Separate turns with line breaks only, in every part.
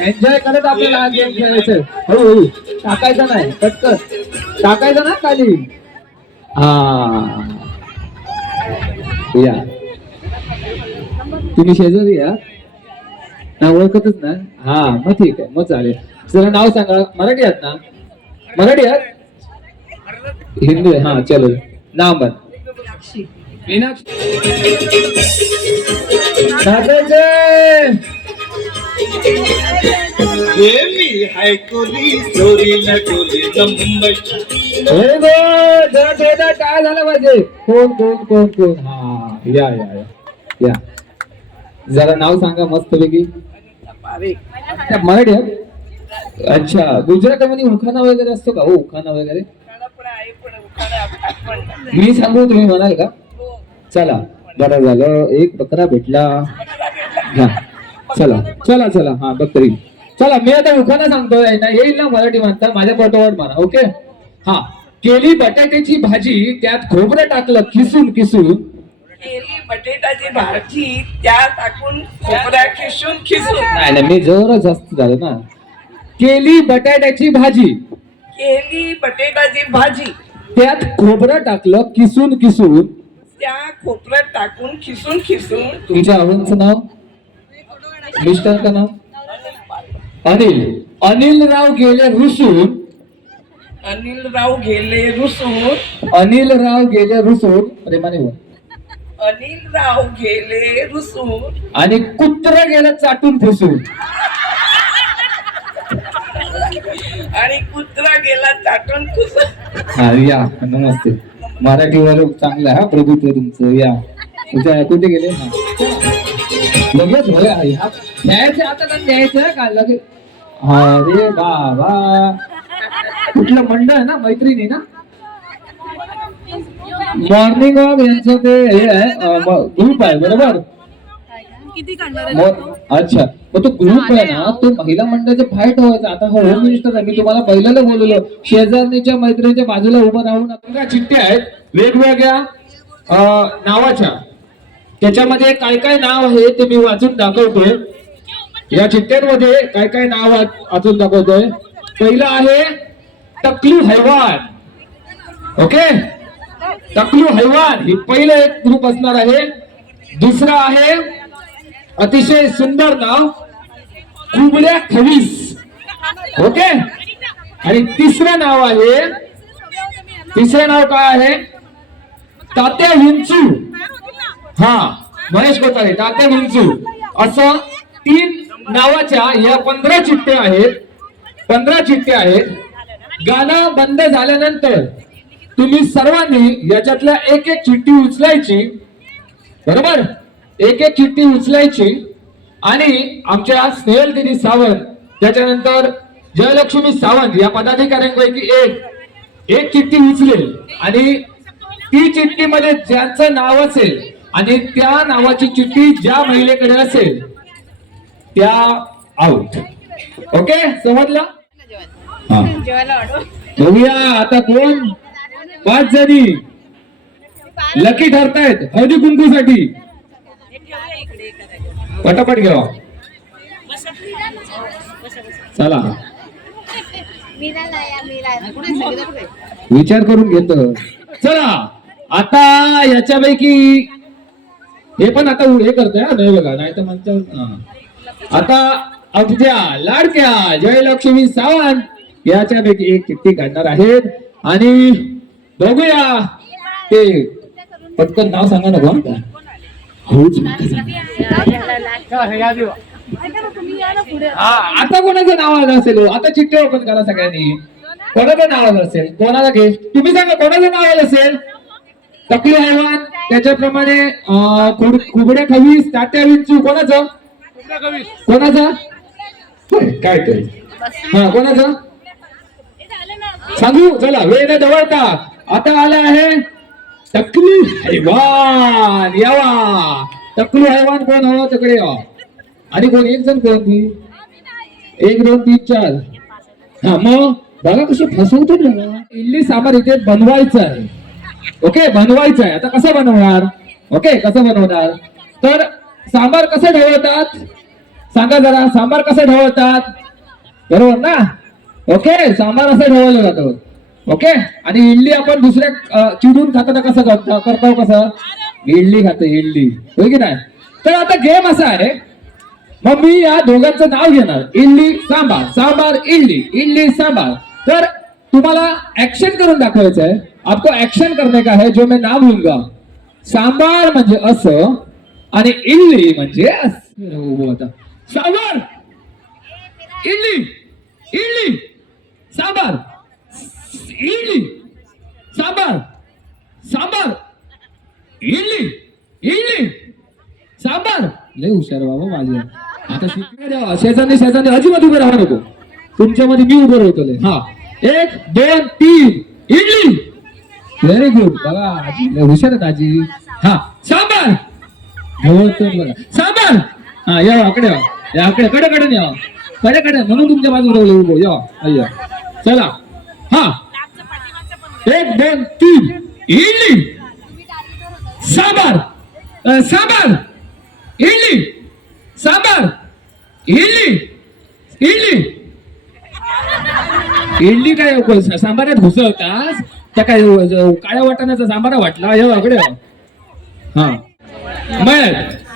Enjoy करत आपल्याला हा गेम खेळायचं. हळू हळू टाकायचं नाही. पटकन. टाकायचं ना खाली. हा. या. तुम्ही शेजारी या. ना ओळखतच ना हा मग ठीक आहे. मग चालेल. जरा नाव सांगा. मराठी आहात ना? मराठी आहात? हिंदी. आहे? हा चलो. नाव बन
हे मी हायकोली चोरीला टोली मुंबई.
Very good. जरा जोरदार काय झालं पाहिजे? कोण कोण कोण कोण? हा या या या. या. जरा नाव सांगा मस्त पैकी मराठी? अच्छा गुजरातमध्ये उखाणा वगैरे असतो का? हो उखाणा वगैरे. मी सांगू तुम्ही म्हणाल का? चला बरं झालं. एक बकरा भेटला. घ्या. चला चला चला. हा बकरी. चला मी आता उखाणा सांगतोय ना येईल ना मराठी म्हणता माझ्या पोटोवर म्हणा ओके? हा. केली बटाट्याची भाजी त्यात खोबरं टाकलं किसून किसून.
केली बटाट्याची भाजी त्या टाकून खोबऱ्या खिसून खिसून
नाही नाही मी जरा जास्त झालं ना. केली बटाट्याची भाजी.
केली बटाट्याची भाजी.
त्यात खोबरं टाकलं किसून किसून.
त्या खोबऱ्यात टाकून खिसून खिसून
तुमच्या आवडीचं नाव? मिस्टर का नाव? अनिल. अनिल राव गेले रुसून.
अनिल राव गेले रुसून.
अनिल राव गेले रुसून. प्रेमाने बोल
अनिल राव गेले रुसून.
आणि कुत्र गेलं चाटून फुसून
आणि कुत्रा गेला चाटून खुसून
हा या. नमस्ते. मराठीवर चांगलं आहे हा प्रभुत्व तुमचं या. तुझ्या कुठे गेले? हा. लगेच हा. न्यायचं आता का न्यायचं का लगेच. अरे बाबा. कुठलं मंडळ आहे ना मैत्रिणी ना? मॉर्निंग वॉक यांचं ते हे आहे ग्रुप आहे बरोबर?
किती काढणार
अच्छा. मग तो ग्रुप आहे ना तो महिला मंडळाचे बाहेर ठेवायचा. आता हा होम मिनिस्टर आहे मी तुम्हाला पहिल्याला बोललो. शेजारणीच्या मैत्रिणीच्या बाजूला उभं राहून आपल्या चिठ्ठ्या आहेत वेगवेगळ्या नावाच्या. त्याच्यामध्ये काय काय नाव आहे ते मी वाचून दाखवतोय. या चिठ्ठ्यांमध्ये काय काय नाव वाचून दाखवतोय. पहिलं आहे टकलू हैवान. ओके? टकलू हैवान. ही पहिलं एक ग्रुप असणार आहे. दुसरा आहे अतिशय सुंदर नाव कुबड्या खवीस. ओके? आणि तिसरं नाव आहे तिसरं नाव काय आहे? तात्या विंचू. हा महेश कोतारे तात्या विंचू. असं तीन नावाच्या या पंधरा चिठ्ठ्या आहेत. पंधरा चिठ्ठ्या आहेत. गाणं बंद झाल्यानंतर तुम्ही सर्वांनी याच्यातल्या एक एक चिठ्ठी उचलायची. बरोबर? एक एक चिठ्ठी उचलायची आणि आमच्या स्नेहल दिदी सावंत त्याच्यानंतर जयलक्ष्मी सावंत या पदाधिकाऱ्यांपैकी एक एक चिठ्ठी उचलेल. आणि ती चिठ्ठीमध्ये ज्यांचं नाव असेल आणि त्या नावाची चिठ्ठी ज्या महिलेकडे असेल त्या आउट ओके समजलं? बघूया आता कोण? पाच जणी. लकी ठरतायत. हळदी कुंकूसाठी. पटापट घ्या चला. विचार करून घेतो. चला. आता याच्यापैकी हे पण आता हे करतोय नाही बघा नाही तर म्हणतो आता आमच्या लाडक्या जयलक्ष्मी सावंत याच्यापैकी एक चिठ्ठी काढणार आहेत. आणि बघूया. ते पटकन नाव सांगा ना बा आता कोणाचं नाव आलं असेल हो? आता चिठ्ठी ओपन करा सगळ्यांनी. कोणाचं नाव आलं असेल? कोणाला घे? तुम्ही सांगा कोणाचं नाव आलं असेल? तकली हैवान त्याच्याप्रमाणे खुबड्या खवीस तात्या विंचू कोणाचं? कोणाचं? काय ते हा कोणाचं? सांगू चला वेळ न दवडता आता आला आहे टकली हैवान यावा. टकली हैवान कोण हवं तिकडे? यावा आणि कोण एक जण कोण ती? एक दोन तीन चार. हा मग? बघा कशी फसवतो इडली सांबार इथे बनवायचं आहे ओके बनवायचं आहे आता कसं बनवणार? ओके कसं बनवणार? तर सांबार कसं ढवळतात? सांगा जरा सांबार कसं ढवळतात? बरोबर ना? ओके सांबार असं ढवळलं जातं. ओके? आणि इडली आपण दुसऱ्या चिडून चिडून खाताना कसं करतो? करतो कसं? इडली खातो इडली. होय की नाही? तर आता गेम असा आहे. मग मी या दोघांचं नाव घेणार. इडली सांबार. सांबार इडली. इडली सांबार. तर तुम्हाला ऍक्शन करून दाखवायचं आहे. आपको ऍक्शन करने का है जो मैं नाम लूंगा सांबार म्हणजे असं आणि इडली म्हणजे असं. हो, उभं होता सांबार! इडली! इडली! सांबार! इडली सांबार सांबार इडली इडली सांबार लय हुशार बाबा माझे. आता शिकणार द्यावा शेजारने अजिबात उभे राहा नको. तुमच्यामध्ये मी उभं राहतो लय. हा. एक दोन तीन. इडली. व्हेरी गुड बघा आजी लय हुशार आहेत आजी. हा. सांबार ढवळतो बघा. सांबार हा या आकडे या. आकडे. कडे कडे या. कडे कडे. म्हणून तुमच्या बाजूला उभो या अय्या चला. हा. एक दोन तीन इडली साबार साबार इडली साबार इडली इडली इडली काय हो क- सांबारात घुसवतास? त्या काय काळ्या वाटाण्याचा सांबारा वाटला? हे वागडे. हा. मळ.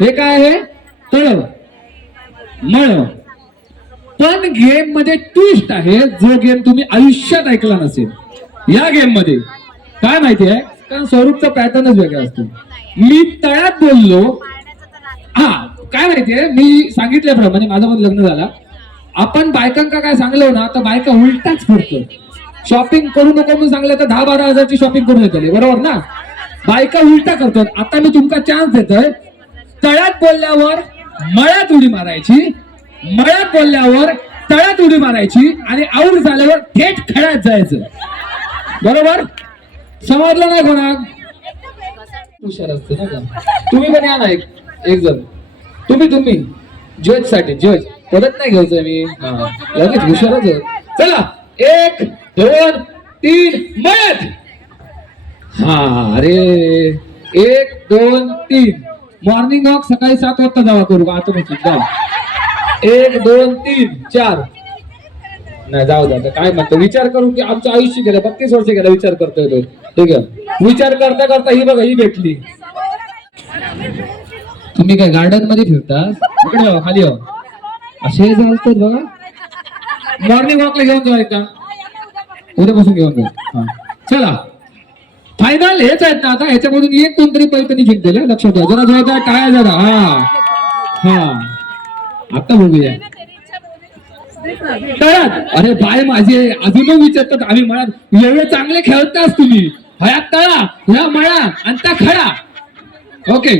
हे काय आहे? तळ. मळ. पण गेममध्ये ट्विस्ट आहे. जो गेम तुम्ही आयुष्यात ऐकला नसेल. या गेममध्ये काय माहितीये कारण स्वरूपचा पॅटर्नच वेगळा असतो. मी तळ्यात बोललो. हा काय माहितीये मी सांगितल्याप्रमाणे माझं पण लग्न झाला. आपण बायकांका काय सांगलो ना तर बायका उलटाच फिरतो शॉपिंग करू नको म्हणून सांगलं तर दहा बारा हजारची शॉपिंग करून येतली बरोबर ना? बायका उलटा करतात. आता मी तुमका चान्स देतोय. तळ्यात बोलल्यावर मळ्यात उडी मारायची. मळ्यात बोलल्यावर तळ्यात उडी मारायची. आणि आऊट झाल्यावर थेट खेळात जायचं. बरोबर? समजलं नाही कोणाक हुशार असते ना का तुम्ही पण या ना एक एक जण. तुम्ही तुम्ही. जजसाठी जज परत नाही घ्यायचं मी. लगेच हुशारच चला. एक दोन तीन. मत हा अरे. एक दोन तीन. मॉर्निंग वॉक सकाळी सात वाजता जावा करू. आता एक दोन तीन. चार. नाही जाऊ द्या काय म्हणतो? विचार करू की आमचं आयुष्य गेलं बत्तीस वर्ष गेलं विचार करतोय तो. ठीक आहे? विचार करता करता ही बघा ही भेटली. तुम्ही काय गार्डनमध्ये फिरता? इकडे जावा खाली जावा असे चालतात बघा. मॉर्निंग वॉकला घेऊन जाऊ का उद्यापासून घेऊन जाऊ. हा. चला. फायनल हेच आहेत ना आता. ह्याच्यामधून एक दोन तरी पैठणी जिंकतील लक्षात ठेवा. जरा जरा काय जरा. हा. हा. आता बघूया. तळात अरे बाय माझे अजून विचारतात आम्ही म्हणत एवढे चांगले खेळतास तुम्ही. ह्या तळा ह्या मळा आणि त्या खळा ओके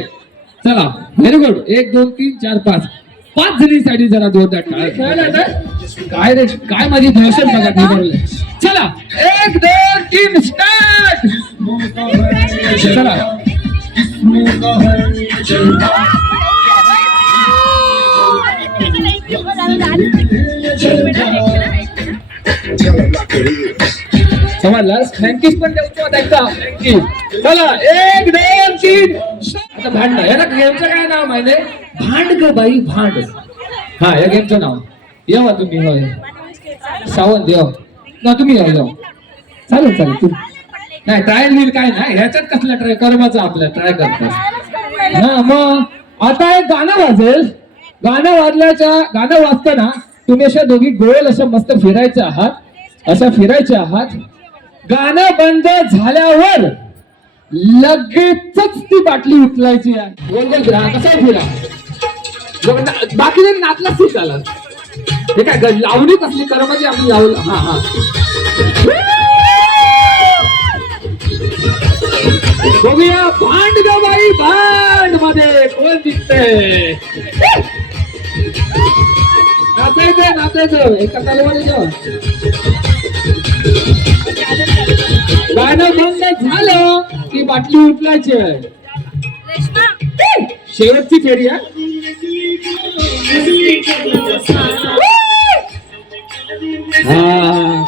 चला. व्हेरी गुड एक दोन तीन चार पाच. पाच जणींसाठी जरा जोरदार? काय रे काय माझी दहशत बघा ते बरोबर चला. एक दोन तीन स्टार्ट चला. समजलास फ्रँकीस पण देऊ आता एकदा फ्रँकी चला एक दोन तीन. आता भांड याला गेमचं काय नाव माहिती भांड ग बाई भांड. हा या गेमचं नाव. येवा तुम्ही होय. सावंत येव. ना तुम्ही या जाऊ चालेल चालेल तू नाही ट्रायल व्हील काय नाही ह्याच्यात कसला ट्राय कर्माचा आपल्या ट्राय करतात. हा मग आता एक गाणं वाजेल. गाणं वाजल्याच्या गाणं वाजताना तुम्ही अशा दोघी गोल अशा मस्त फिरायचं आहात. असं फिरायचे आहात. गाणं बंद झाल्यावर लगेचच ती बाटली उचलायची आहे. फिरा कसा फिरा. बघ, ना- बाकी जरी नाचलाच ठीक झाला हे काय लावणी कसली? कर्माची आपण लावलं हा हा. बघूया भांड गवाई भांडमध्ये कोण दिसतंय नाचायचं नाचायचं एका तालवाने जेव्हा गाणं बंद झालं की बाटली आहे? शेवटची फेरी आहे. हा.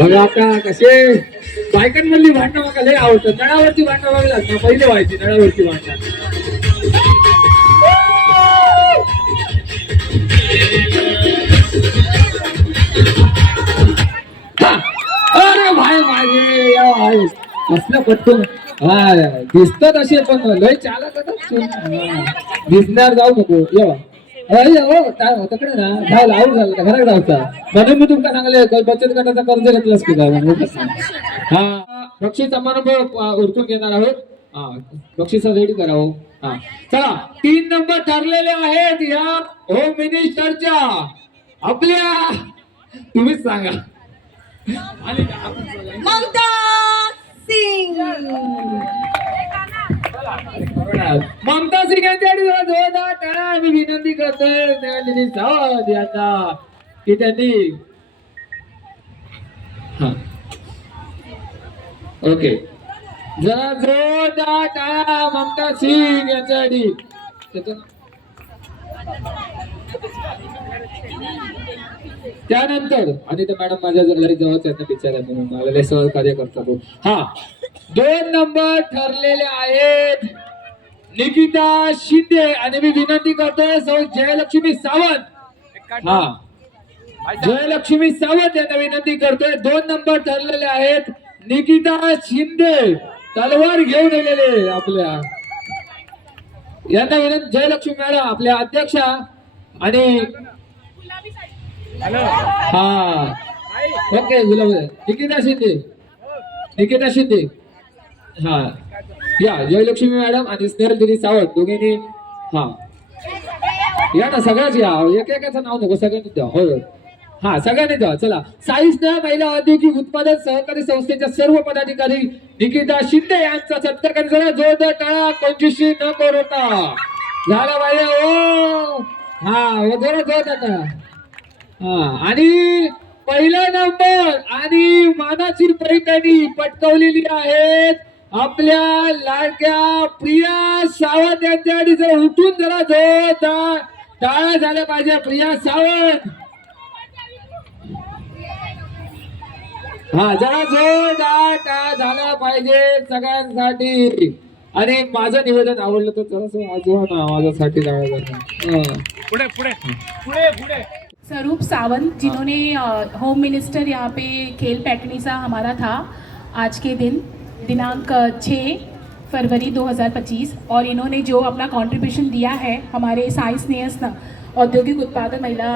बघा आता कसे बायकांमधली भांडणं मला लय आवडतात. नळावरची भांडणं बघलात ना पहिले व्हायची नळावरची भांडणं. असलं पटकन हा दिसतात असे पण लय चालक दिसणार जाऊ नको ये हो, काय ना धाव लावू झालं घरात धावता म्हणून मी तुमका सांगले बचत गटाचा कर्ज घेतलास की काय म्हणून हा. बक्षीस समारंभ उरकून घेणार आहोत हा बक्षीस रेडी करा हो हा चला तीन नंबर ठरलेले आहेत या होम मिनिस्टरच्या आपल्या तुम्हीच सांगा
ममता सिंग.
ममता सिंग यांच्या जोरदार टाळ्या आम्ही विनंती करतोय. न्यायाधीश सावध यांना की त्यांनी हा. ओके. जरा जोरदार टाळा ममता सिंग यांच्यासाठी. त्याच्या त्यानंतर आणि ते मॅडम माझ्या घरी जवळच आहेत ना बिचारा म्हणून. मला लय सहकार्य करतात हो. हा. दोन नंबर ठरलेले आहेत निकिता शिंदे आणि मी विनंती करतोय सौ जयलक्ष्मी सावंत. हा. जयलक्ष्मी सावंत यांना विनंती करतोय. दोन नंबर ठरलेले आहेत निकिता शिंदे. तलवार घेऊन आलेले आपल्या. यांना विनंती जयलक्ष्मी मॅडम आपल्या अध्यक्षा आणि हा. ओके गुलाब निकिता शिंदे. निकिता शिंदे. हा. या जयलक्ष्मी मॅडम आणि स्नेहल दिदी सावंत. दोघींनी हा. या ना सगळ्याच या. एक एकाचं नाव नको सगळ्यांनी द्या. हो हा सगळ्यांनी द्या. चला. साई स्नेह महिला औद्योगिक उत्पादन सहकारी संस्थेच्या सर्व पदाधिकारी निकिता शिंदे यांचा सत्कार करण्याचा जोरदार टाळा कोणतीशी न करोता झाला पाहिजे हो. ओ हा हो, जरा जोरदार टाळा आणि पहिला नंबर आणि मानाची पैठणी पटकवलेली आहेत आपल्या लाडक्या प्रिया सावंत यांच्या आणि जर उठून जरा जो टाळा झाल्या पाहिजे प्रिया सावंत. हा जरा जोरदार टाळा झाला पाहिजे सगळ्यांसाठी. आणि माझं निवेदन आवडलं तर जरा आजोबा ना माझ्यासाठी पुढे. पुढे पुढे.
स्वरूप सावंत जिन्होंने होम मिनिस्टर यहाँ पे खेल पैटर्निसा हमारा था आज के दिन दिनांक छः फरवरी 2025 और इन्होंने जो अपना कंट्रीब्यूशन दिया है हमारे साई स्नेह औद्योगिक उत्पादन महिला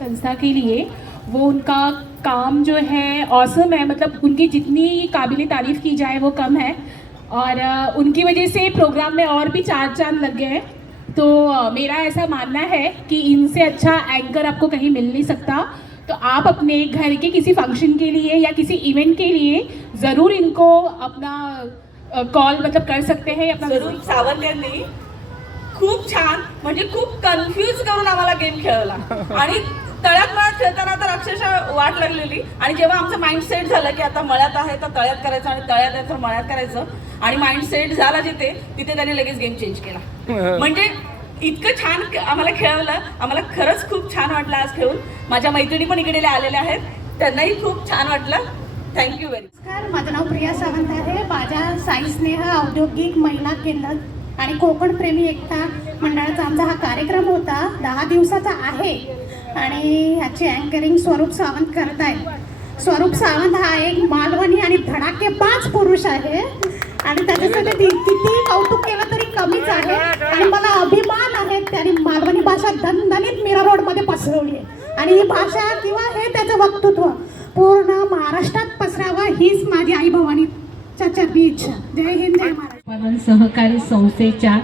संस्था के लिए वो उनका काम जो है औसम है। मतलब उनकी जितनी काबिल तारीफ़ की जाए वो कम है। और उनकी वजह से प्रोग्राम में और भी चार चाँद लग गए हैं। तो मेरा ऐसा मानना है कि इनसे अच्छा एंकर आपको कहीं मिल नहीं सकता। तो आप अपने घर के किसी फंक्शन के लिए या किसी इवेंट के लिए ज़रूर इनको अपना कॉल मतलब कर सकते हैं अपना
जरूर सावंत खूप छान. म्हणजे खूप कन्फ्यूज करून आम्हाला गेम खेळवला आणि तळ्यात मळ्यात खेळताना तर अक्षरशः वाट लागलेली. आणि जेव्हा आमचं माइंड सेट झालं की आता मळ्यात आहे तर तळ्यात करायचं आणि तळ्यात आहे तर मळ्यात करायचं. आणि माइंड सेट झाला जिथे तिथे त्याने लगेच गेम चेंज केला. म्हणजे इतकं छान आम्हाला खेळवलं. आम्हाला खरंच खूप छान वाटलं आज खेळून. माझ्या मैत्रिणी पण इकडे आलेल्या आहेत. त्यांनाही खूप छान वाटलं. थँक्यू व्हेरी
नमस्कार माझं नाव प्रिया सावंत आहे. माझ्या साई स्नेह औद्योगिक महिला केंद्र आणि कोकण प्रेमी एकता मंडळाचा आमचा हा कार्यक्रम होता. दहा दिवसाचा आहे. आणि ह्याची अँकरिंग स्वरूप सावंत करत आहे स्वरूप सावंत हा एक मालवणी आणि धडाके पाच पुरुष आहे. आणि त्याच्यासाठी ती- किती कौतुक केलं तरी कमीच आहे. आणि मला अभिमान आहे त्याने मालवणी भाषा दणदणीत मीरा रोडमध्ये पसरवली आहे. आणि ही भाषा किंवा हे त्याचं वक्तृत्व पूर्ण महाराष्ट्रात पसरावं हीच माझी आई भवानीच्या चरणी इच्छा. जय हिंद जय महाराष्ट्र.
सहकारी संस्थेच्या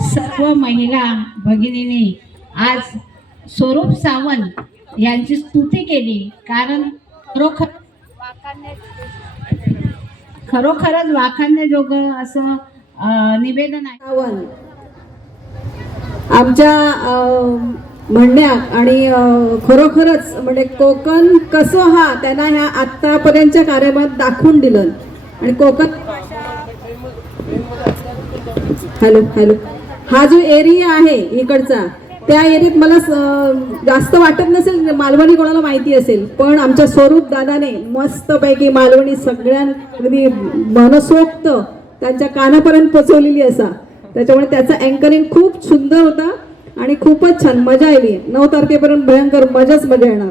सर्व महिला भगिनींनी आज स्वरूप सावंत यांची स्तुती केली. कारण खरोखर खरोखरच वाखाणण्याजोगं असं निवेदन आहे.
सावंत आमच्या म्हणण्यात आणि खरोखरच म्हणजे कोकण कसं हा त्यांना ह्या आत्तापर्यंतच्या कार्यामध्ये दाखवून दिलं. आणि कोकण हॅलो हॅलो. हा जो एरिया आहे इकडचा
त्या एरियात मला जास्त वाटत नसेल मालवणी कोणाला माहिती असेल पण आमच्या स्वरूप दादाने मस्तपैकी मालवणी सगळ्यां अगदी मनसोक्त त्यांच्या कानापर्यंत पोचवलेली असा त्याच्यामुळे त्याचा अँकरिंग खूप सुंदर होता आणि खूपच छान मजा आली नऊ तारखेपर्यंत भयंकर मजाच मजा येणार